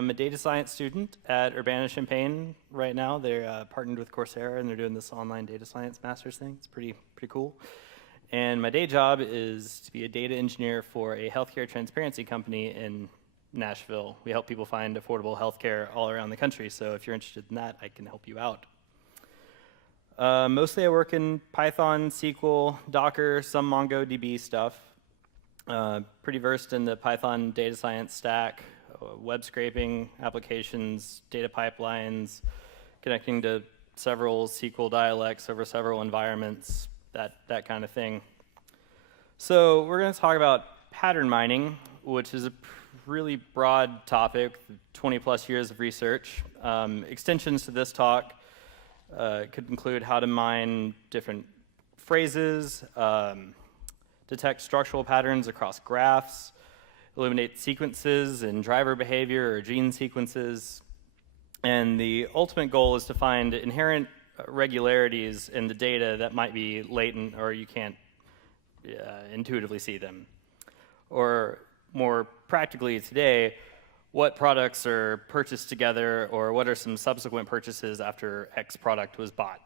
am a data science student at Urbana-Champaign right now. They're partnered with Coursera, and they're doing this online data science master's thing. It's pretty cool. And my day job is to be a data engineer for a healthcare transparency company in Nashville. We help people find affordable healthcare all around the country, so if you're interested in that, I can help you out. Mostly I work in Python, SQL, Docker, some MongoDB stuff. Pretty versed in the Python data science stack, web scraping applications, data pipelines, connecting to several SQL dialects over several environments, that kind of thing. So we're going to talk about pattern mining, which is a really broad topic, 20 plus years of research. Extensions to this talk could include how to mine different phrases, detect structural patterns across graphs, illuminate sequences in driver behavior or gene sequences. And the ultimate goal is to find inherent regularities in the data that might be latent or you can't intuitively see them. Or more practically today, what products are purchased together or what are some subsequent purchases after X product was bought.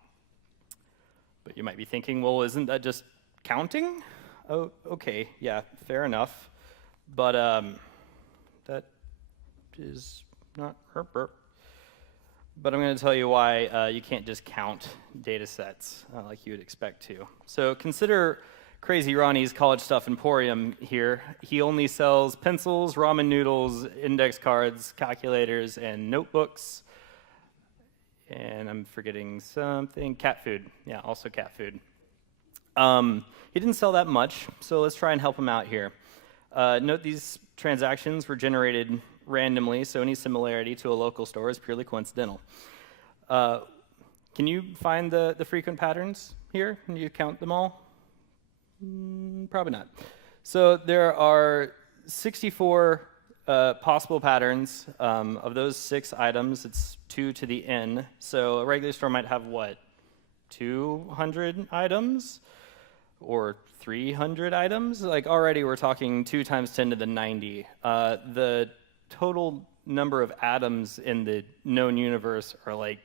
But you might be thinking, well, isn't that just counting? Oh, okay, yeah, fair enough. But that is not herper. But I'm going to tell you why you can't just count data sets like you would expect to. So consider Crazy Ronnie's College Stuff Emporium here. He only sells pencils, ramen noodles, index cards, calculators, and notebooks. And I'm forgetting something. Cat food. Yeah, also cat food. He didn't sell that much, so let's try and help him out here. Note these transactions were generated randomly, so any similarity to a local store is purely coincidental. Can you find the frequent patterns here? Can you count them all? Probably not. So there are 64 possible patterns. Of those 6 items, it's 2 to the n. So a regular store might have what? 200 items? Or 300 items? Like already we're talking 2 times 10 to the 90. The total number of atoms in the known universe are like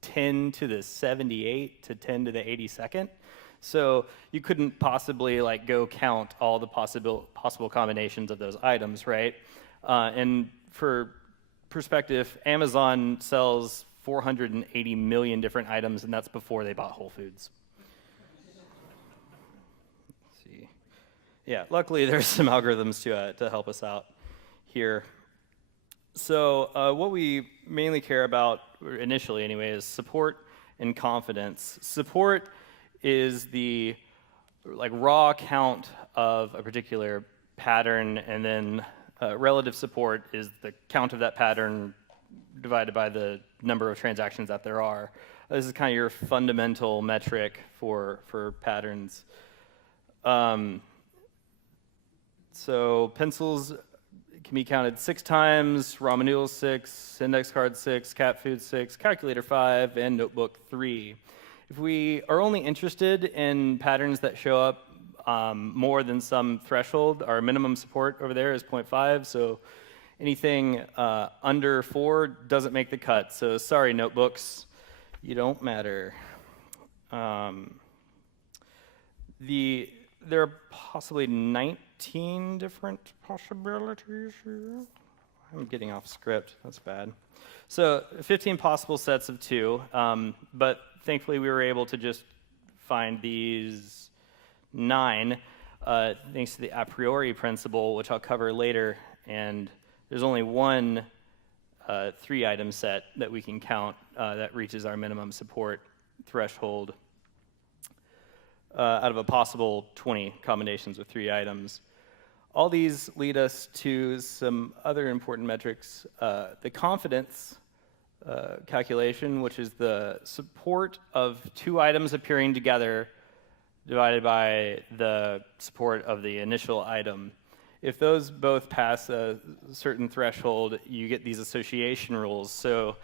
10 to the 78 to 10 to the 82nd. So you couldn't possibly like go count all the possible combinations of those items, right? And for perspective, Amazon sells 480 million different items, and that's before they bought Whole Foods. Let's see. Yeah, luckily there's some algorithms to help us out here. So what we mainly care about, initially anyway, is support and confidence. Support is the like raw count of a particular pattern, and then relative support is the count of that pattern divided by the number of transactions that there are. This is kind of your fundamental metric for patterns. So pencils can be counted 6 times, ramen noodles 6, index card 6, cat food 6, calculator 5, and notebook 3. If we are only interested in patterns that show up more than some threshold, our minimum support over there is 0.5, so anything under 4 doesn't make the cut. So sorry, notebooks, you don't matter. There are possibly 19 different possibilities here. I'm getting off script, that's bad. So 15 possible sets of 2, but thankfully we were able to just find these 9 thanks to the a priori principle, which I'll cover later, and there's only one 3-item set that we can count that reaches our minimum support threshold out of a possible 20 combinations with 3 items. All these lead us to some other important metrics. The confidence calculation, which is the support of 2 items appearing together divided by the support of the initial item. If those both pass a certain threshold, you get these association rules. So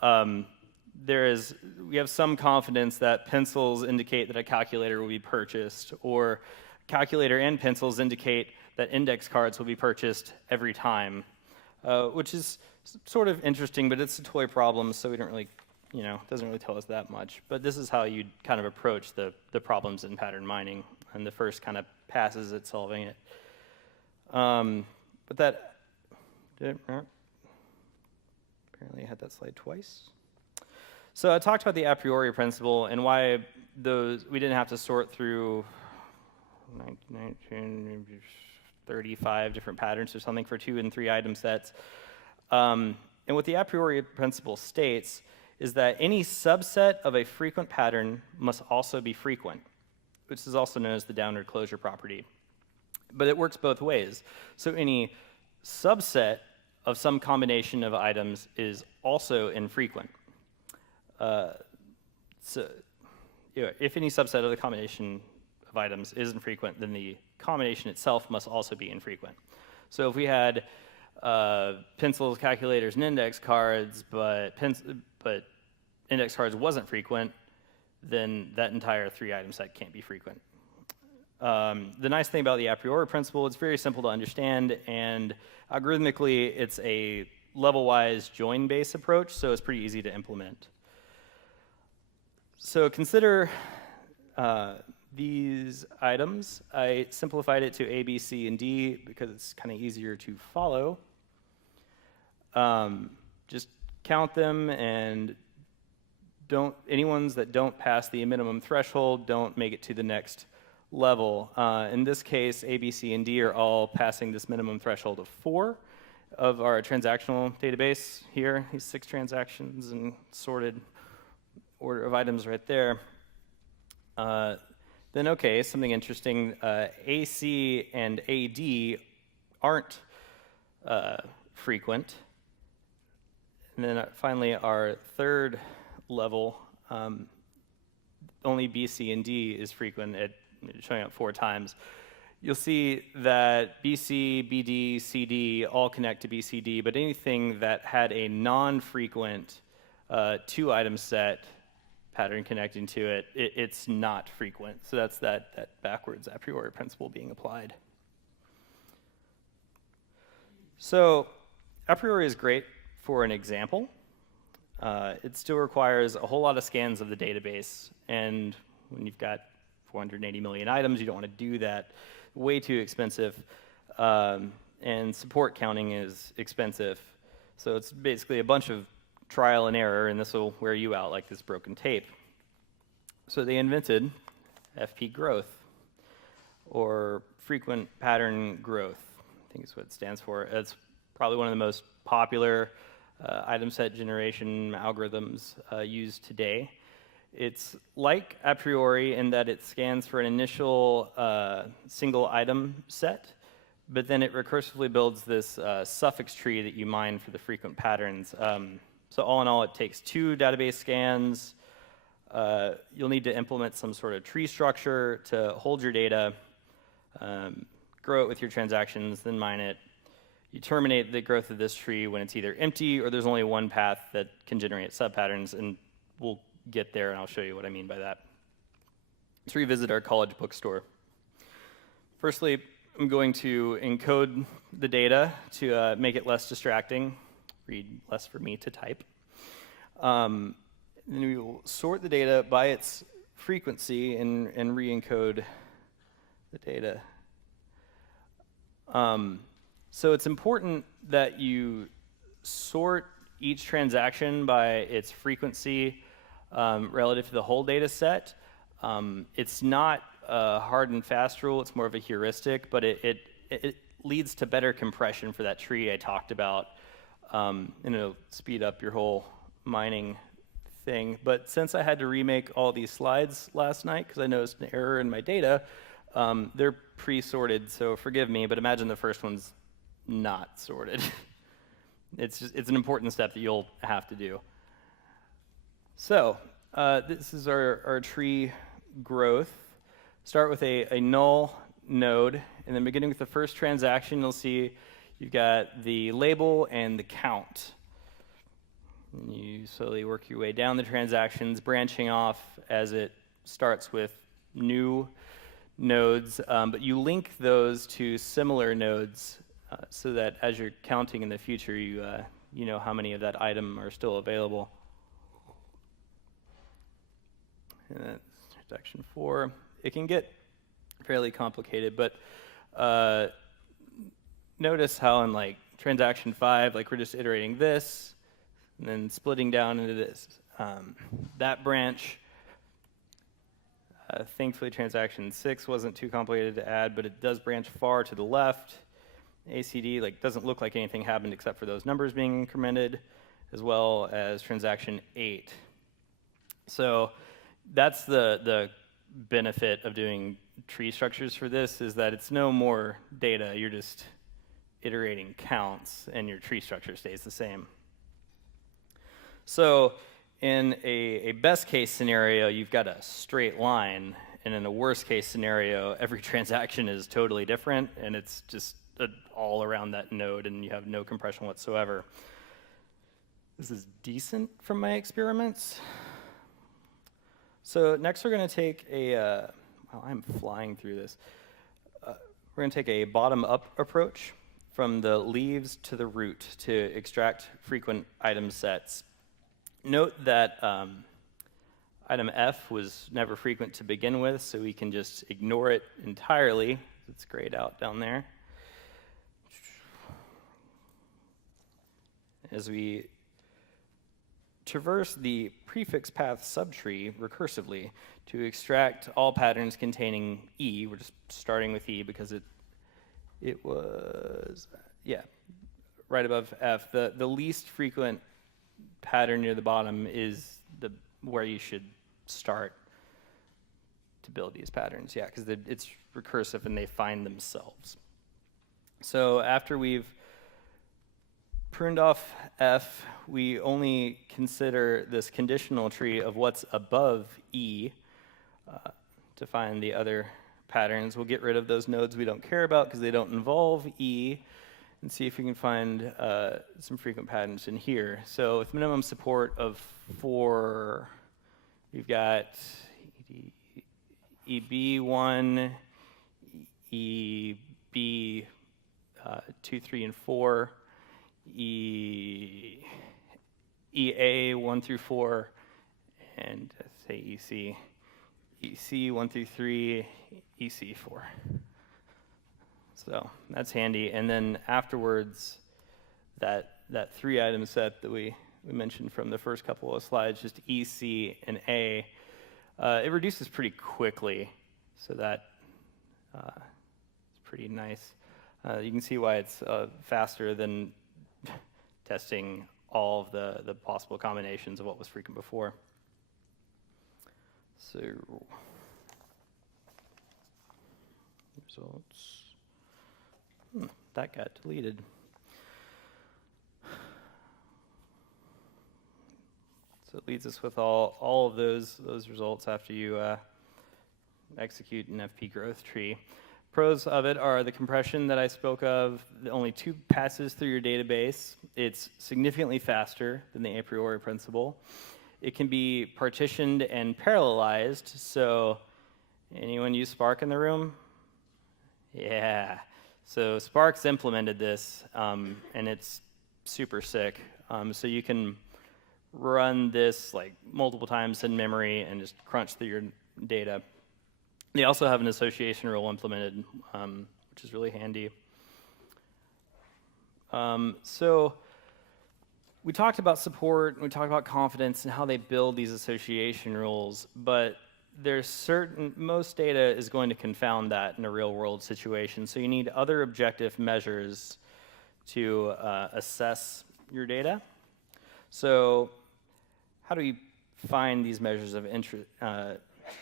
we have some confidence that pencils indicate that a calculator will be purchased, or calculator and pencils indicate that index cards will be purchased every time. which is sort of interesting, but it's a toy problem, so we don't really, doesn't really tell us that much. But this is how you'd kind of approach the problems in pattern mining, and the first kind of passes at solving it. But that, apparently I had that slide twice. So I talked about the a priori principle and why we didn't have to sort through 35 different patterns or something for 2 and 3 item sets. And what the a priori principle states is that any subset of a frequent pattern must also be frequent, which is also known as the downward closure property. But it works both ways. So any subset of some combination of items is also infrequent. If any subset of the combination of items is infrequent, then the combination itself must also be infrequent. So if we had pencils, calculators, and index cards, but index cards wasn't frequent, then that entire 3-item set can't be frequent. The nice thing about the a priori principle, it's very simple to understand, and algorithmically, it's a level-wise join-based approach, so it's pretty easy to implement. So consider these items. I simplified it to A, B, C, and D because it's kind of easier to follow. Just count them, and any ones that don't pass the minimum threshold don't make it to the next level. In this case, A, B, C, and D are all passing this minimum threshold of 4 of our transactional database here. These 6 transactions and sorted order of items right there. Then, okay, something interesting. AC and AD aren't frequent. And then finally, our third level, only B, C, and D is frequent at showing up 4 times. You'll see that BC, BD, CD all connect to BCD, but anything that had a non-frequent 2-item set pattern connecting to it, it's not frequent. So that's that backwards a priori principle being applied. So a priori is great for an example. It still requires a whole lot of scans of the database, and when you've got 480 million items, you don't want to do that. Way too expensive, and support counting is expensive. So it's basically a bunch of trial and error, and this will wear you out like this broken tape. So they invented FP growth, or frequent pattern growth. I think is what it stands for. It's probably one of the most popular item set generation algorithms used today. It's like a priori in that it scans for an initial single item set, but then it recursively builds this suffix tree that you mine for the frequent patterns. So all in all, it takes 2 database scans. You'll need to implement some sort of tree structure to hold your data, grow it with your transactions, then mine it. You terminate the growth of this tree when it's either empty or there's only one path that can generate subpatterns, and we'll get there and I'll show you what I mean by that. Let's revisit our college bookstore. Firstly, I'm going to encode the data to make it less distracting, read less for me to type. Then we will sort the data by its frequency and re-encode the data. So it's important that you sort each transaction by its frequency relative to the whole data set. It's not a hard and fast rule, it's more of a heuristic, but it leads to better compression for that tree I talked about, and it'll speed up your whole mining thing. But since I had to remake all these slides last night because I noticed an error in my data, they're pre-sorted, so forgive me, but imagine the first one's not sorted. It's an important step that you'll have to do. So this is our tree growth. Start with a null node, and then beginning with the first transaction, you'll see you've got the label and the count. And you slowly work your way down the transactions, branching off as it starts with new nodes, but you link those to similar nodes so that as you're counting in the future, you know how many of that item are still available. And that's transaction 4. It can get fairly complicated, but notice how in like transaction 5, like we're just iterating this, and then splitting down into this. That branch, thankfully transaction 6 wasn't too complicated to add, but it does branch far to the left. ACD doesn't look like anything happened except for those numbers being incremented, as well as transaction 8. So that's the benefit of doing tree structures for this, is that it's no more data. You're just iterating counts, and your tree structure stays the same. So in a best case scenario, you've got a straight line, and in a worst case scenario, every transaction is totally different, and it's just all around that node, and you have no compression whatsoever. This is decent from my experiments. So next we're going to take wow, I'm flying through this. We're going to take a bottom-up approach from the leaves to the root to extract frequent item sets. Note that item F was never frequent to begin with, so we can just ignore it entirely. It's grayed out down there. As we traverse the prefix path subtree recursively to extract all patterns containing E. We're just starting with E because it was, yeah, right above F. The least frequent pattern near the bottom is where you should start to build these patterns, yeah, because it's recursive and they find themselves. So after we've pruned off F, we only consider this conditional tree of what's above E to find the other patterns. We'll get rid of those nodes we don't care about because they don't involve E, and see if we can find some frequent patterns in here. So with minimum support of 4, we've got EB1, EB 2, 3, and 4, EA 1 through 4, and say EC 1 through 3, EC 4. So that's handy. And then afterwards, that 3-item set that we mentioned from the first couple of slides, just EC and A, it reduces pretty quickly, so that is pretty nice. You can see why it's faster than testing all of the possible combinations of what was frequent before. So results. That got deleted. So it leads us with all of those results after you execute an FP growth tree. Pros of it are the compression that I spoke of, only 2 passes through your database. It's significantly faster than the a priori principle. It can be partitioned and parallelized, so anyone use Spark in the room? Yeah. So Spark's implemented this, and it's super sick. So you can run this multiple times in memory and just crunch through your data. They also have an association rule implemented, which is really handy. So we talked about support, and we talked about confidence and how they build these association rules, but most data is going to confound that in a real world situation. So you need other objective measures to assess your data. So how do we find these measures of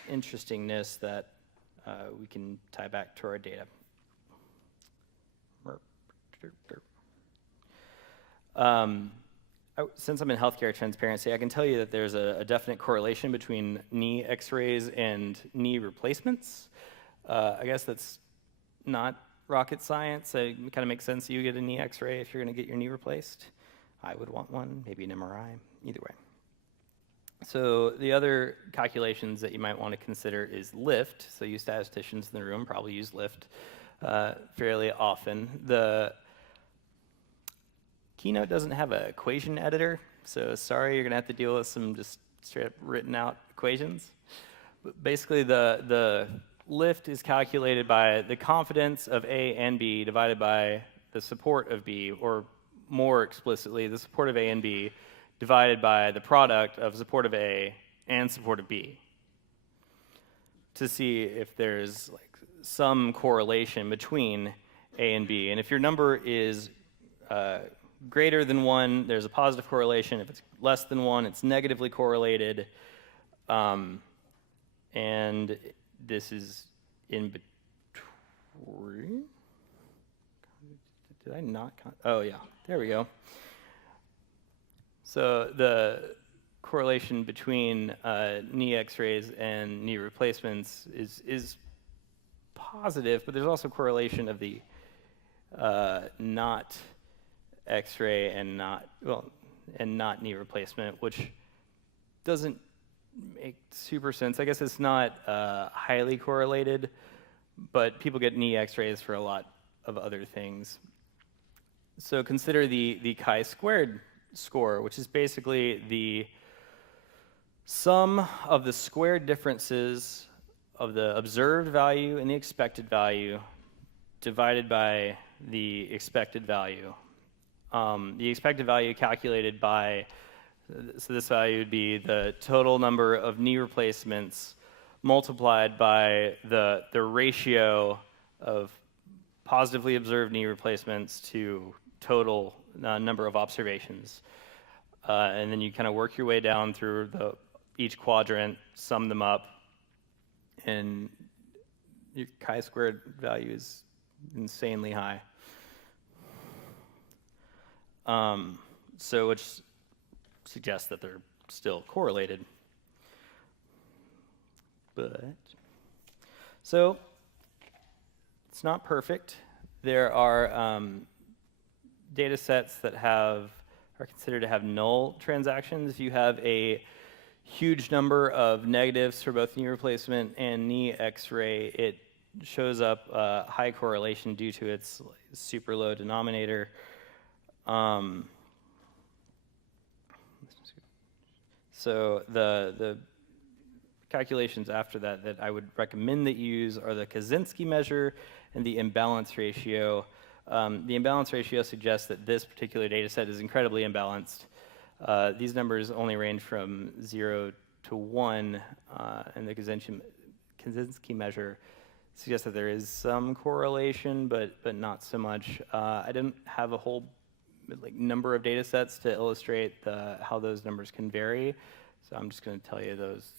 interestingness that we can tie back to our data? Since I'm in healthcare transparency, I can tell you that there's a definite correlation between knee x-rays and knee replacements. I guess that's not rocket science. It kind of makes sense you get a knee x-ray if you're going to get your knee replaced. I would want one, maybe an MRI, either way. So the other calculations that you might want to consider is lift. So you statisticians in the room probably use lift fairly often. The Keynote doesn't have an equation editor, so sorry, you're going to have to deal with some just straight up written out equations. But basically, the lift is calculated by the confidence of A and B divided by the support of B, or more explicitly, the support of A and B divided by the product of support of A and support of B, to see if there's like some correlation between A and B. And if your number is greater than 1, there's a positive correlation. If it's less than 1, it's negatively correlated. And this is in between. Did I not? Oh, yeah. There we go. So the correlation between knee x-rays and knee replacements is positive, but there's also correlation of the not x-ray and not knee replacement, which doesn't make super sense. I guess it's not highly correlated, but people get knee x-rays for a lot of other things. So consider the chi-squared score, which is basically the sum of the squared differences of the observed value and the expected value divided by the expected value. The expected value calculated by, so this value would be the total number of knee replacements multiplied by the ratio of positively observed knee replacements to total number of observations. And then you kind of work your way down through each quadrant, sum them up, and your chi-squared value is insanely high. So which suggests that they're still correlated. But, so it's not perfect. There are data sets that are considered to have null transactions. If you have a huge number of negatives for both knee replacement and knee x-ray, it shows up high correlation due to its super low denominator. So the calculations after that I would recommend that you use are the Kaczynski measure and the imbalance ratio. The imbalance ratio suggests that this particular data set is incredibly imbalanced. These numbers only range from 0 to 1, and the Kaczynski measure suggests that there is some correlation, but not so much. I didn't have a whole number of data sets to illustrate how those numbers can vary, so I'm just going to tell you those.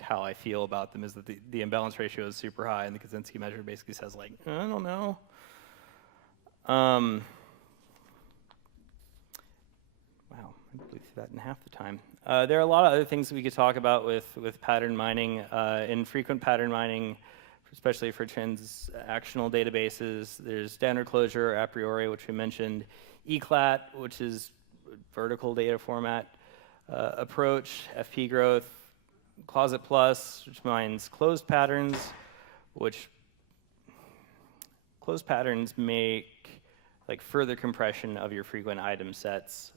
How I feel about them is that the imbalance ratio is super high, and the Kaczynski measure basically says I don't know. Wow, I blew through that in half the time. There are a lot of other things that we could talk about with pattern mining. In frequent pattern mining, especially for transactional databases, there's standard closure, a priori, which we mentioned, ECLAT, which is vertical data format approach, FP growth, Closet Plus, which mines closed patterns, which closed patterns make further compression of your frequent item sets.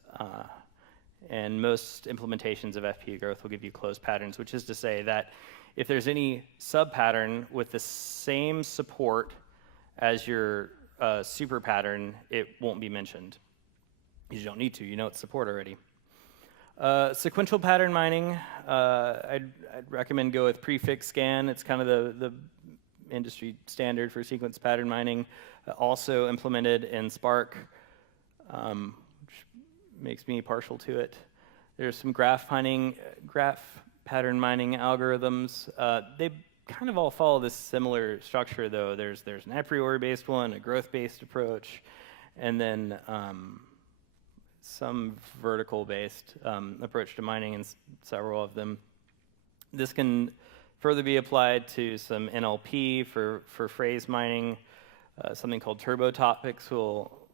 And most implementations of FP growth will give you closed patterns, which is to say that if there's any sub-pattern with the same support as your super pattern, it won't be mentioned. You don't need to, you know it's support already. Sequential pattern mining, I'd recommend go with prefix scan. It's kind of the industry standard for sequence pattern mining, also implemented in Spark, which makes me partial to it. There's some graph pattern mining algorithms. They kind of all follow this similar structure, though. There's an a priori-based one, a growth-based approach, and then some vertical-based approach to mining in several of them. This can further be applied to some NLP for phrase mining. Something called turbo topics will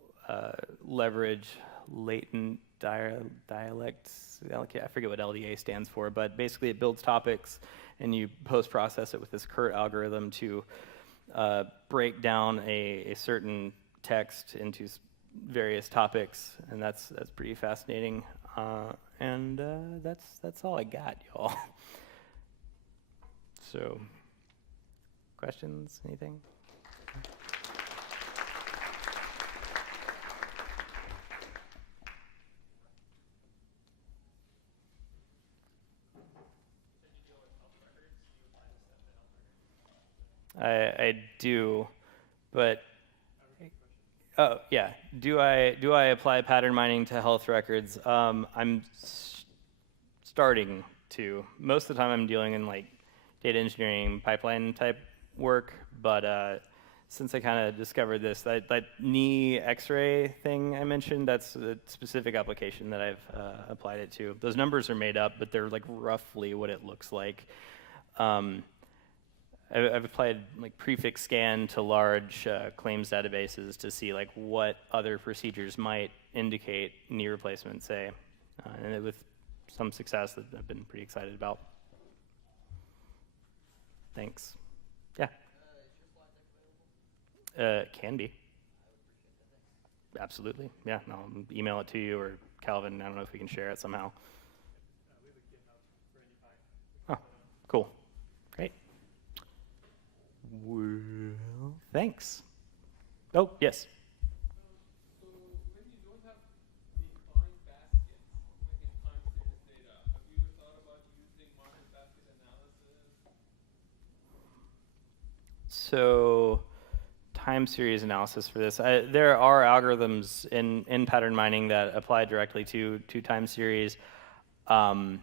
leverage latent dialects. I forget what LDA stands for, but basically it builds topics and you post-process it with this CURT algorithm to break down a certain text into various topics, and that's pretty fascinating. And that's all I got, y'all. So, questions? Anything? I do, but oh yeah. Do I apply pattern mining to health records? I'm starting to. Most of the time, I'm dealing in like data engineering pipeline type work, but since I kind of discovered this, that knee X-ray thing I mentioned, that's a specific application that I've applied it to. Those numbers are made up, but they're like roughly what it looks like. I've applied like prefix scan to large claims databases to see like what other procedures might indicate knee replacement, say, and with some success that I've been pretty excited about. Thanks. Yeah. Can be. Absolutely. Yeah. No, I'll email it to you or Calvin. I don't know if we can share it somehow. Oh, cool. Great. Well, thanks. Oh, yes. So when you don't have defined baskets, like in time series data, have you ever thought about using market basket analysis? So, time series analysis for this. There are algorithms in pattern mining that apply directly to time series. I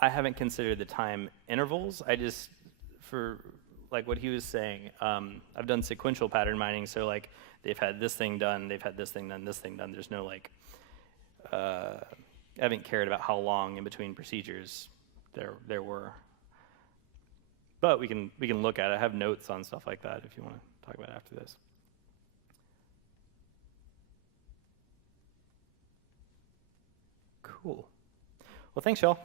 haven't considered the time intervals. I just, for like what he was saying, I've done sequential pattern mining, so like they've had this thing done, they've had this thing done, this thing done. There's no like, I haven't cared about how long in between procedures there were. But we can look at it. I have notes on stuff like that if you want to talk about it after this. Cool. Well, thanks, y'all.